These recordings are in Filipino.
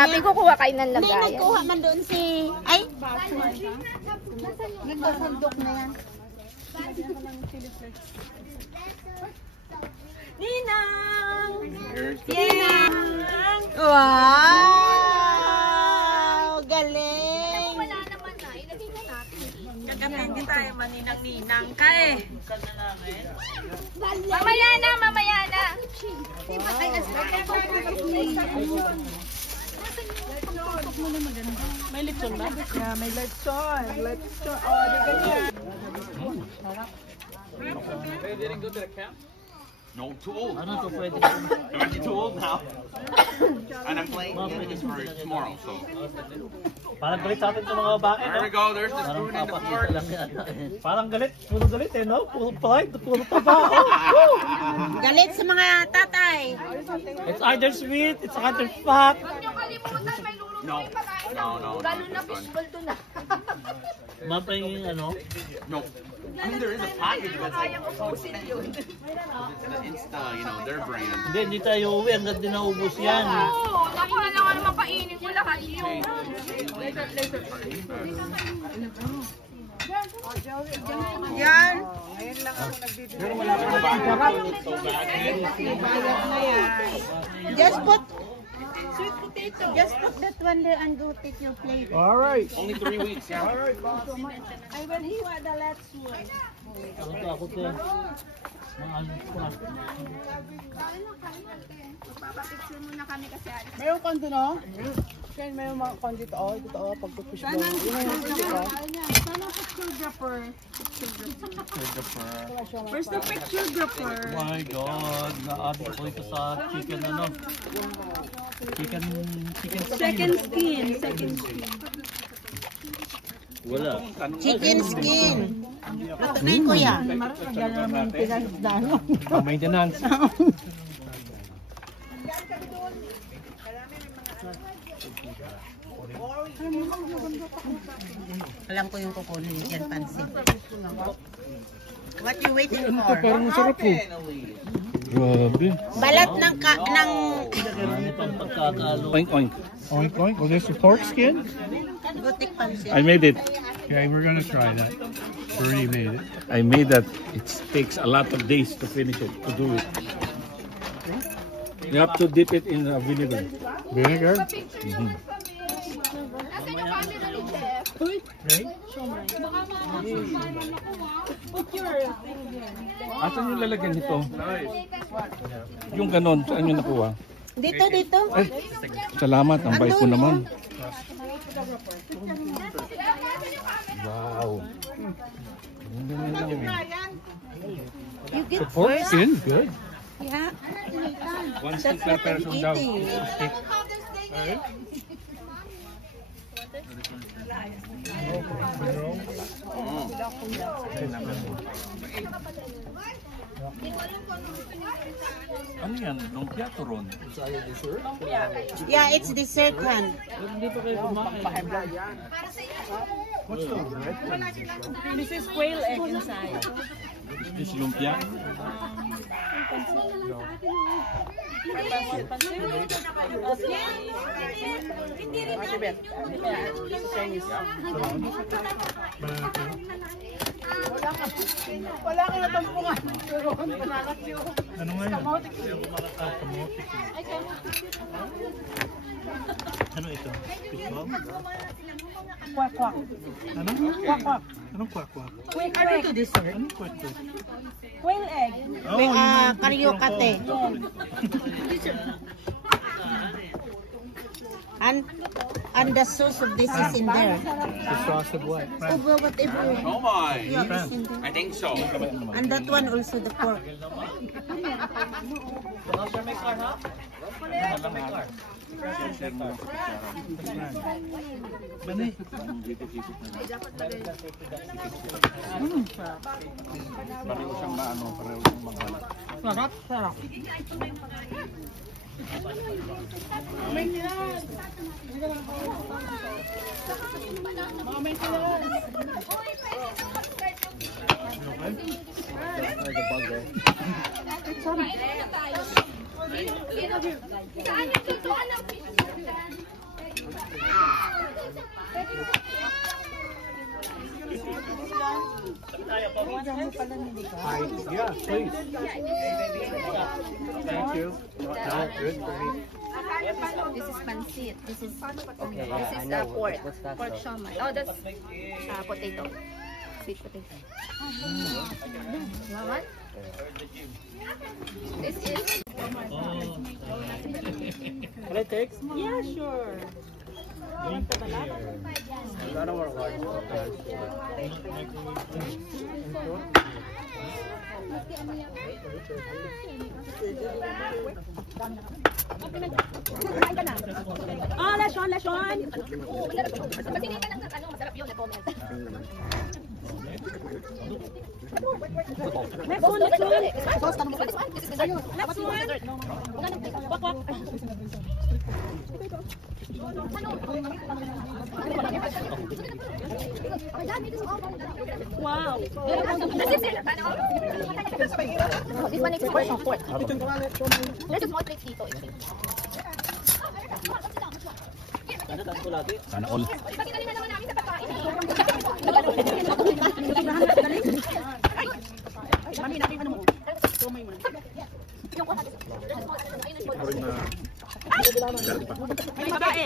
sabi ko kuha kayo ng Hindi, lagayan. nagkuha man doon si... Ay! Nagkasandok na yan. Ninang! Ninang! Wow! Galing! Wala naman na. Ilagay na natin. Kagabi hindi tayo maninang-ninang ka eh. Mamaya na, mamaya na. May lechon ba? Yeah, may lechon. Lechon. Oh, di ganyan. They didn't go to the camp? No, too old. Ano to pwede? I'm actually too old now. And I'm playing this for tomorrow, so. Parang galit sa atin itong mga babae, There no? we go, there's the Parang spoon in the papakita fork. lang yan. Parang galit, puro galit eh, no? Puro pride, puro taba. Galit sa mga tatay. It's either sweet, it's either fat. Huwag niyo kalimutan, may No, lulutuin pagkain. no, no, no. Galo na fishball to na. Mapa yung ano? No. I mean, there is a package, but it's like, Kayang ubusin yun. it's you know, their brand. Hindi tayo uwi hanggang di naubos yan. Oo, nakuha na nga naman kainin ko lahat yun. Yan. Ngayon lang ako nagdidito. Bayad na yan. Just put... Sweet potato. Just put that one there and go take your plate. Alright. Only 3 weeks, yeah. I will hiwa the last one. Ako to. Mga ano ko. Magpapapicture muna kami kasi alis. Mayroon kondi no? Kaya mayroon mga kondi to. Oh, ito pag push mo. Yun ang picture. Sana picture-grapher. Where's the picture-grapher? Oh my God. Na-add ko ito sa chicken ano. Chicken Second skin. Second skin. Wala. Chicken skin. Luto na yun, kuya. Maintenance. Alam ko yung kukunin dyan, pansin. What you waiting for? Parang masarap po. Grabe. Balat ng Marami pang pagkakalo. Oink oink. Oink oink. Oh, this is pork skin? butik pansin. I made it. Okay, we're gonna try that. Already made it. I made that. It takes a lot of days to finish it, to do it. You have to dip it in vinegar. Vinegar? Mhm. Nasaan yung camera ni Jeff? Asan yung lalagyan nito? Yung ganon, saan yung nakuha? Dito, dito. Ay, salamat, ang bait ko naman. Wow. You get Pork first. skin? Good. Yeah. One That's what I'm eating. Ano yan? Lumpia turon? Yeah, it's dessert hand. This is quail egg inside. Is this lumpia? Wala ka natampungan. Ano nga yun? Ano ito? Fishball? Kwak, kwak. Ano? Kwak, kwak. Anong kwak-kwak? Quick, quick. Dessert. Anong kwak-kwak? Quail egg. Karyokate. And the sauce of this is in there. The sauce of what? Over whatever. Oh my. Yeah, it's in there. I think so. And that one also the pork. Bani. Pareho siyang maano, pareho siyang maghalat. Sarap, sarap. Saan yung tutuan ng picture? Yeah, please. Thank you. No, good for me. This is pancit. This is pork. Pork shawmai. Oh, that's potato. Sweet potato. Mama? This is... Can I take? Yeah, sure. I don't want to Ah, lechon, lechon. Pag tinita lang ng ano, masarap yun, na-comment. Next one, next one. This is dessert. Next one. Wak, wak. Wow. This one is pork. There's a small plate dito. Sana all. Pagkitali na naman namin sa pagkain. Mami, natin ano mo? Tumay mo. Ay, babae.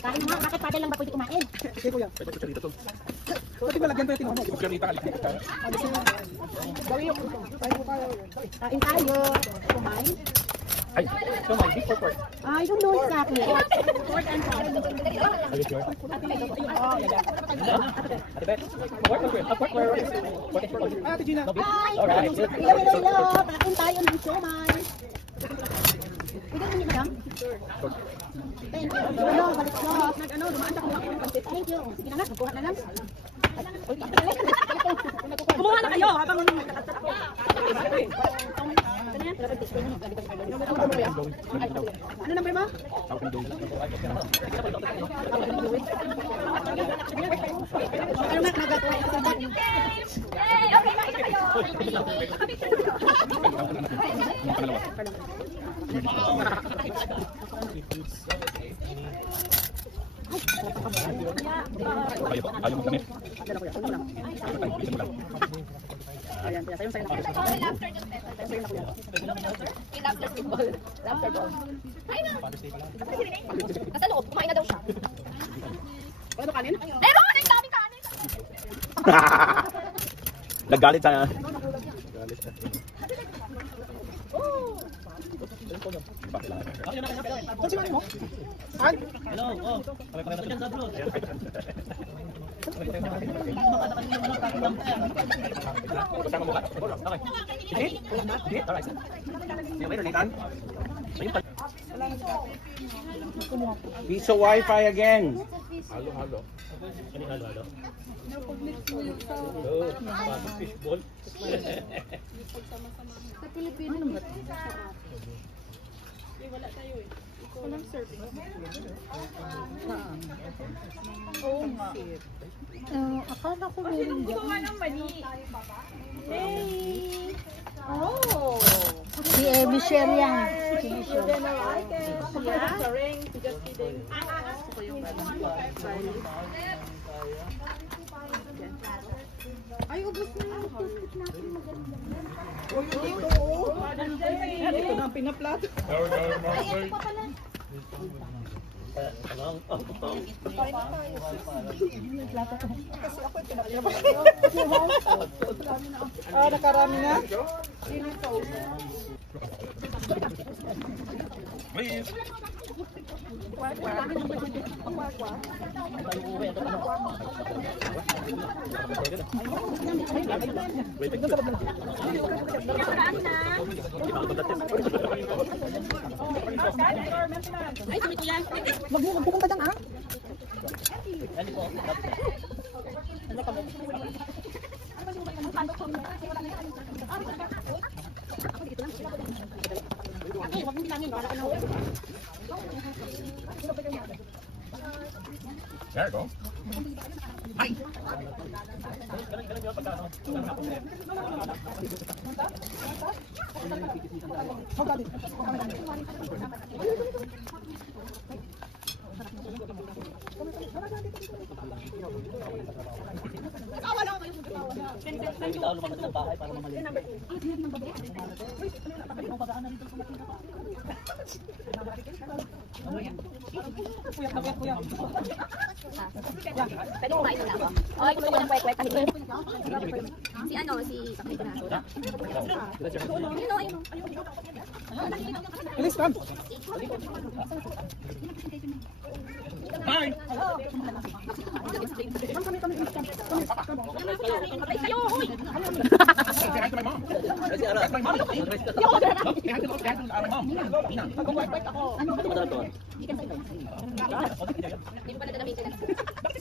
Kain mo, bakit pati lang ba pwede kumain? Sige kuya. Pwede malagyan pa yung tinamo. Kain tayo. Kumain? Ay, so my beef or pork? I don't know exactly. Pork and pork. Are you sure? Oh, yeah. Ate Gina. Hi! Alright. Hello, hello, hello! Kain tayo ng siomai. Pwede mo niyo, madam? Thank you. Ano, balik ko. Nag-ano, dumaan sa kuha. Thank you. Sige na nga, magkuha na lang. Kumuha na kayo habang nagkakasat ako. Ano number mo? Ano nga, nagagawa ito? Okay, makita kayo. Ayaw mo kami. Ayan, kaya sa'yo na. Lobster ball. Lobster ball. Ay na. Nasa loob, kumain na daw siya. Ano kanin? Meron! Ang daming kanin! Nagalit sana. Saan si mami mo? Saan? Hello, oh. Pare-pareho na sa vlog. Piece of Wi-Fi again. Halo, halo. Ano halo-halo? Fishball. Akala ko meron dyan. Gumawa ng mani. Hey! Oh! Si Michelle yan. Si Michelle. Ay, ubos na lang. Ito na ang pinaplato. Ah, nakarami na? Please. Ay, sabi ko yan. Magbukan pa dyan, ah. Ay, wag mong bilangin. Wala ka na. There you go. May bitaw lumabas ng bahay para mamalit. Pwede kumain na ako. Okay, gusto ko ng kwek-kwek. Si ano, si Kapit na. Ayun o. Bilis, come. Kasi ara.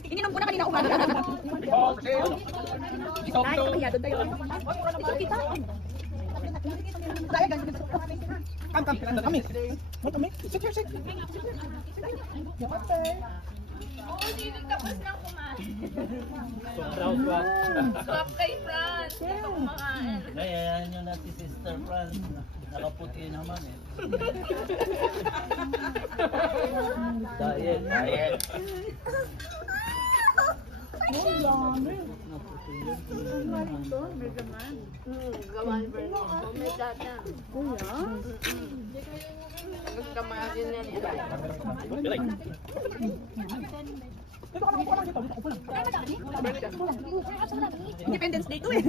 Ininom ko na kanina umaga. Ay, kaya doon tayo. Come. Come. Sit here, sit. Swap kay Franz. Ayan yun na si Sister Franz. Nakaputi naman eh. Diet. Gawan version. May data. Magkamasin na niya. Independence Day to eh.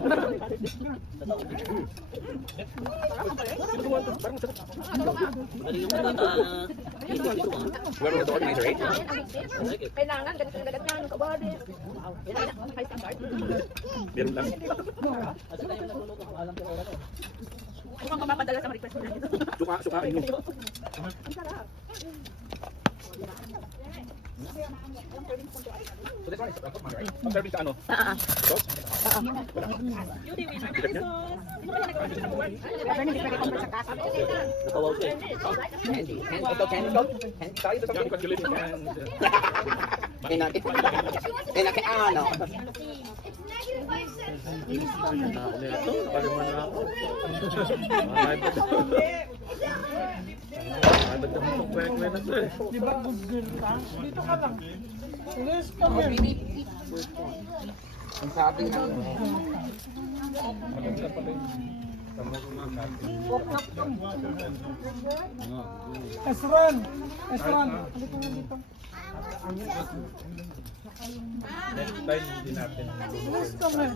Whoever was the organizer, right? Kailangan, ganit-ganit nga yung kabady. Meron lang. Mukhang mapapadala sa request mo na ito. Sukain mo. So this one is right? Ang serving sa ano? Sauce? Nakawaw siya eh. Candy. Ito candy coat? Candy tayo sa congratulations and... Ano? Ito, paliman na ako. Ay, ba't naman magkwek-kwek na ito eh? Di ba good girl ka? Dito ka lang. Bilis, come here. Ang sabi nga. Maganda pala yun. Esron. Halika nga dito. Next time, hindi natin Bilis, come here.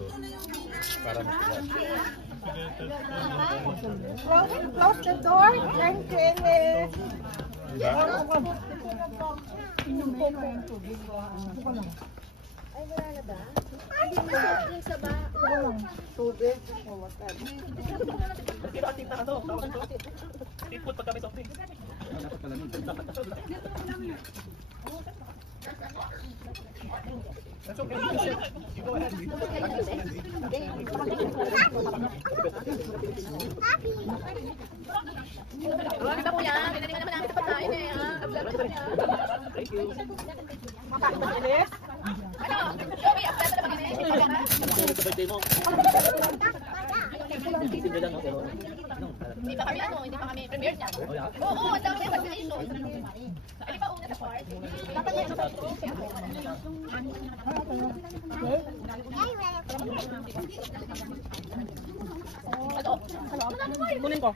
para masila. Close the door. Thank you. Tipot pagka may soft drink. That's okay. You go ahead. Ano ba po yan? Pinalingan naman namin sa pagkain eh. Thank you. Ano? Joey, upset na naman kami. Sa birthday mo. Isip nyo lang, no? Pero, Hindi pa kami premiere niya. Oo, ang dami kasi ayun no. Ano pa una sa part? Dapat may Kunin ko.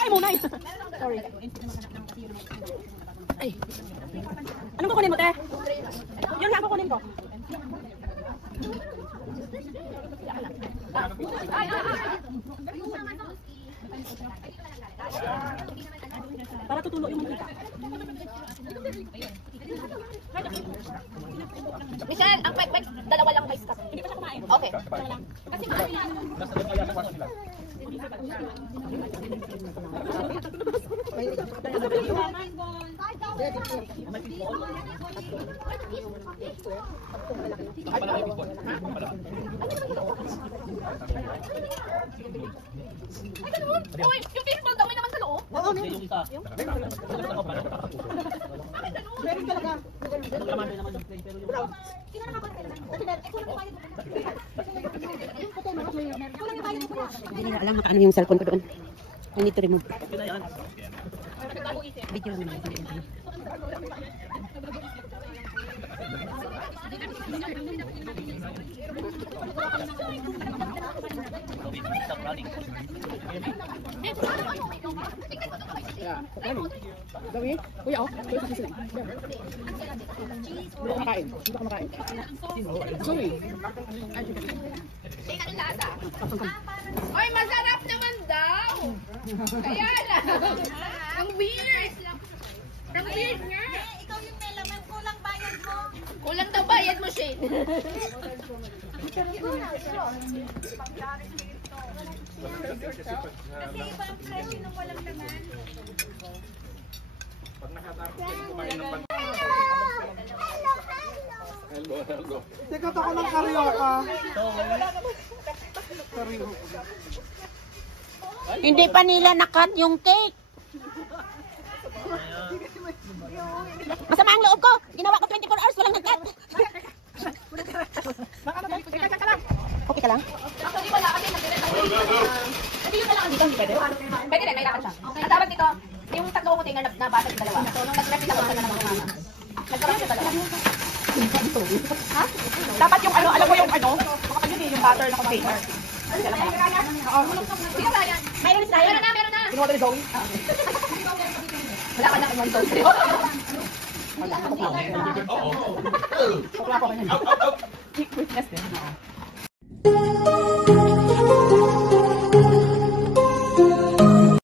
Ay, muna eh. Sorry. Ay. Anong kukunin mo, te? Yun nga kukunin ko. Para tutulo yung mantika. Michelle, ang kwek-kwek, dalawa lang may stock. Hindi pa siya kumain. Okay. Kasi kumain na. Ay, ganun. Uy, yung fishball daw may naman sa loob. Oo, kasi yung isa. meron talaga. Laman din naman yung plane, pero yung... Hindi nila alam nakaano yung cellphone ko doon. I need to remove. Yun na yan. Video lang naman. Stop running. Yeah, ano? Gawi? Kuya, oh. Kuya, sa sila. Dito ka makain. Dito ka makain. Sorry. Teka, anong lasa? Oy, masarap naman daw! Kaya lang! Ang weird! Ang weird nga! Ikaw yung may laman, kulang bayad mo. Kulang daw bayad mo, Shane. Kasi iba ang presyo ng walang laman. Teka, ako ng karyoka. Hindi pa nila nakat yung cake. Masama ang loob ko. Ginawa ko 24 hours, walang nagkat. Okay ka lang? Actually, wala kasi nag-direct ako. Hindi yung kailangan dito, hindi pwede. Pwede rin, kailangan siya. Ang tawag dito, yung tatlo ko tingnan na basa sa dalawa. So, nung nag-repeat ako sa ng mga mama. Nagkaroon sa dalawa. Ha? Dapat yung ano, alam mo yung ano, makapag yun yung butter na container. Oo. Sige, Ryan. Mayroon tayo. Meron na. Ginawa ni Zoe? Wala ka na kung ano. Wala ako pa. Wala ko kanyan. Witness din.